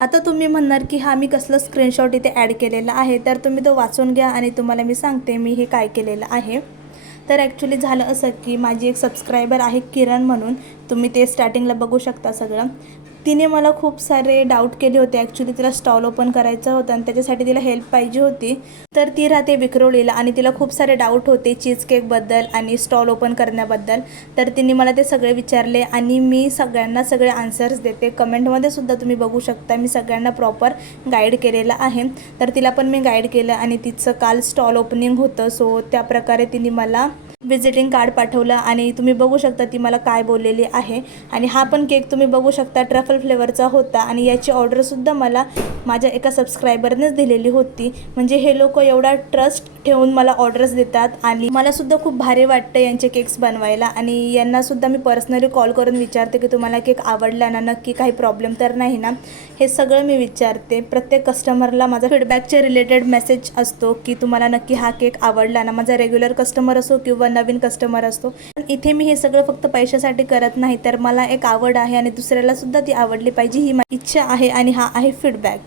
आता तुम्ही म्हणणार की हा मी कसलं स्क्रीनशॉट इथे ॲड केलेला आहे, तर तुम्ही तो वाचून घ्या आणि तुम्हाला मी सांगते मी हे काय केलेलं आहे. तर ॲक्च्युली झालं असं की माझी एक सबस्क्रायबर आहे किरण म्हणून, तुम्ही ते स्टार्टिंगला बघू शकता सगळं. तिने मला खूप सारे डाऊट केले होते. ॲक्च्युली तिला स्टॉल ओपन करायचं होतं आणि त्याच्यासाठी तिला हेल्प पाहिजे होती. तर ती राहते विक्रोळीला आणि तिला खूप सारे डाऊट होते चीज केकबद्दल आणि स्टॉल ओपन करण्याबद्दल. तर तिने मला ते सगळे विचारले आणि मी सगळ्यांना सगळे आन्सर्स देते. कमेंटमध्ये सुद्धा तुम्ही बघू शकता मी सगळ्यांना प्रॉपर गाईड केलेलं आहे. तर तिला पण मी गाईड केलं आणि तिचं काल स्टॉल ओपनिंग होतं, सो त्याप्रकारे तिने मला विजिटिंग कार्ड पाठवलं आणि तुम्ही बघू शकता ती मला काय बोललेली आहे. आणि हा पण केक तुम्ही बघू शकता ट्रफल फ्लेवरचा होता आणि याची ऑर्डरसुद्धा मला माझ्या एका सबस्क्रायबरनेच दिलेली होती. म्हणजे हे लोक एवढा ट्रस्ट ठेवून मला ऑर्डर्स देतात आणि मलासुद्धा खूप भारी वाटतं यांचे केक्स बनवायला. आणि यांनासुद्धा मी पर्सनली कॉल करून विचारते की तुम्हाला केक आवडला ना, नक्की काही प्रॉब्लेम तर नाही ना, हे सगळं मी विचारते. प्रत्येक कस्टमरला माझा फीडबॅकचे रिलेटेड मेसेज असतो की तुम्हाला नक्की हा केक आवडला ना. माझा रेग्युलर कस्टमर असो किंवा नवीन कस्टमर असतो, पण इथे मी हे सगळं फक्त पैशासाठी करत नाही, तर मला एक आवड आहे आणि दुसऱ्याला सुद्धा ती आवडली पाहिजे ही माझी इच्छा आहे आणि हा आहे फीडबॅक.